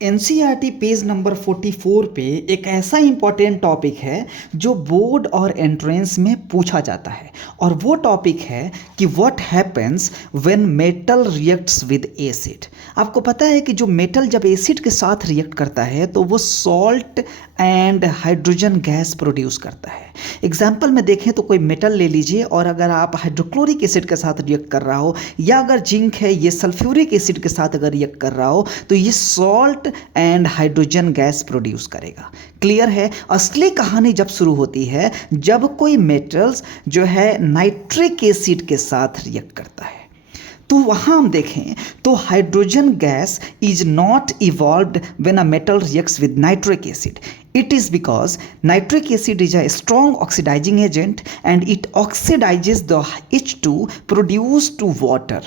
NCERT page number 44 पे एक ऐसा इंपॉर्टेंट टॉपिक है जो बोर्ड और एंट्रेंस में पूछा जाता है और वो टॉपिक है कि what happens when metal reacts with acid. आपको पता है कि जो मेटल जब एसिड के साथ रिएक्ट करता है तो वो salt and hydrogen gas produce करता है। एग्जाम्पल में देखें तो कोई मेटल ले लीजिए और अगर आप हाइड्रोक्लोरिक एसिड के साथ रिएक्ट कर रहा हो या अगर जिंक है ये सल्फ्यूरिक एसिड के साथ अगर रिएक्ट कर रहा हो तो ये salt and hydrogen gas produce करेगा। क्लियर है। असली कहानी जब शुरू होती है जब कोई मेटल्स जो है नाइट्रिक एसिड के साथ रिएक्ट करता है तो वहाँ हम देखें तो hydrogen gas is not evolved when a metal reacts with nitric acid. It is because nitric acid is a strong oxidizing agent and it oxidizes the H2 produced to water.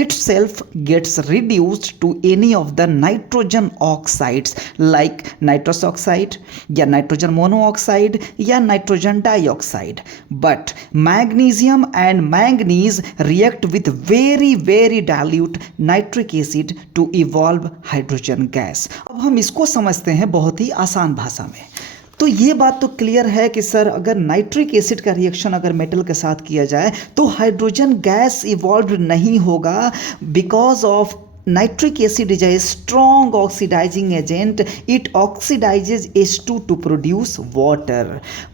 Itself gets reduced to any of the nitrogen oxides like nitrous oxide या nitrogen monoxide या nitrogen dioxide. But magnesium and manganese react with very dilute nitric acid to evolve hydrogen gas. अब हम इसको समझते हैं बहुत ही आसान भाषा में। तो ये बात तो क्लियर है कि सर अगर नाइट्रिक एसिड का रिएक्शन अगर मेटल के साथ किया जाए तो हाइड्रोजन गैस इवॉल्व नहीं होगा because of nitric acid is a strong oxidizing agent. It oxidizes H2 to produce water.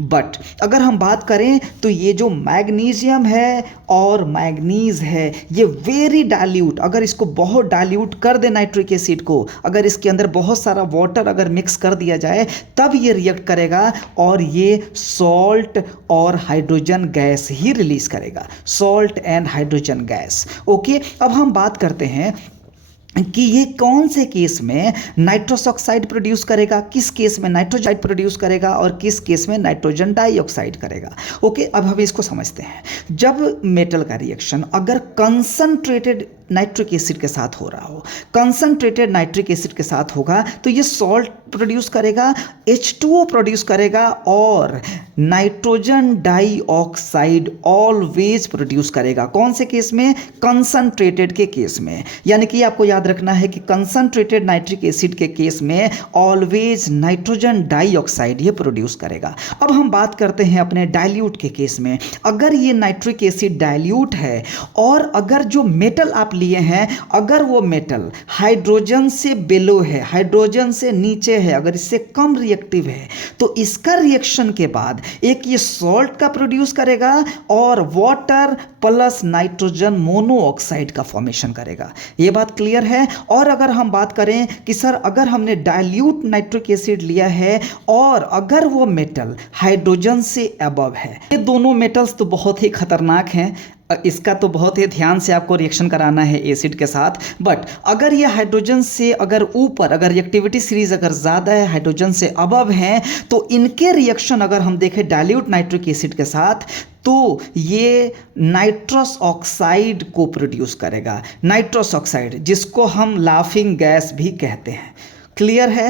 But अगर हम बात करें तो ये जो मैग्नीशियम है और मैग्नीज है ये वेरी डाइल्यूट, अगर इसको बहुत डाइल्यूट कर दे नाइट्रिक एसिड को, अगर इसके अंदर बहुत सारा वाटर अगर मिक्स कर दिया जाए तब ये रिएक्ट करेगा और ये सॉल्ट और हाइड्रोजन गैस ही रिलीज करेगा, salt and hydrogen gas. Okay, अब हम बात करते हैं कि ये कौन से केस में नाइट्रस ऑक्साइड प्रोड्यूस करेगा, किस केस में नाइट्रोजाइड प्रोड्यूस करेगा और किस केस में नाइट्रोजन डाइऑक्साइड करेगा। ओके, अब हम इसको समझते हैं। जब मेटल का रिएक्शन अगर कंसंट्रेटेड नाइट्रिक एसिड के साथ हो रहा हो, कंसंट्रेटेड नाइट्रिक एसिड के साथ होगा तो ये सॉल्ट प्रोड्यूस करेगा, H2O प्रोड्यूस करेगा और नाइट्रोजन डाइऑक्साइड ऑलवेज प्रोड्यूस करेगा। कौन से केस में? कंसंट्रेटेड के केस में। यानी कि आपको याद रखना है कि कंसंट्रेटेड नाइट्रिक एसिड के केस में ऑलवेज नाइट्रोजन डाइऑक्साइड ये प्रोड्यूस करेगा। अब हम बात करते हैं अपने डाइल्यूट के केस में। अगर ये नाइट्रिक एसिड डाइल्यूट है और अगर जो मेटल आप लिए हैं अगर वो मेटल हाइड्रोजन से बिलो है, हाइड्रोजन से नीचे है, अगर इससे कम रिएक्टिव है तो इसका रिएक्शन के बाद एक ये सॉल्ट का प्रोड्यूस करेगा और वाटर प्लस नाइट्रोजन मोनोऑक्साइड का फॉर्मेशन करेगा। ये बात क्लियर है। और अगर हम बात करें कि सर अगर हमने डाइल्यूट नाइट्रिक एसिड लिया है और अगर वो मेटल हाइड्रोजन से अबव है, ये दोनों मेटल्स तो बहुत ही खतरनाक हैं, इसका तो बहुत ही ध्यान से आपको रिएक्शन कराना है एसिड के साथ। बट अगर ये हाइड्रोजन से अगर ऊपर, अगर रिएक्टिविटी सीरीज अगर ज़्यादा है, हाइड्रोजन से अबव हैं, तो इनके रिएक्शन अगर हम देखें डाइल्यूट नाइट्रिक एसिड के साथ तो ये नाइट्रस ऑक्साइड को प्रोड्यूस करेगा, नाइट्रस ऑक्साइड जिसको हम लाफिंग गैस भी कहते हैं। क्लियर है।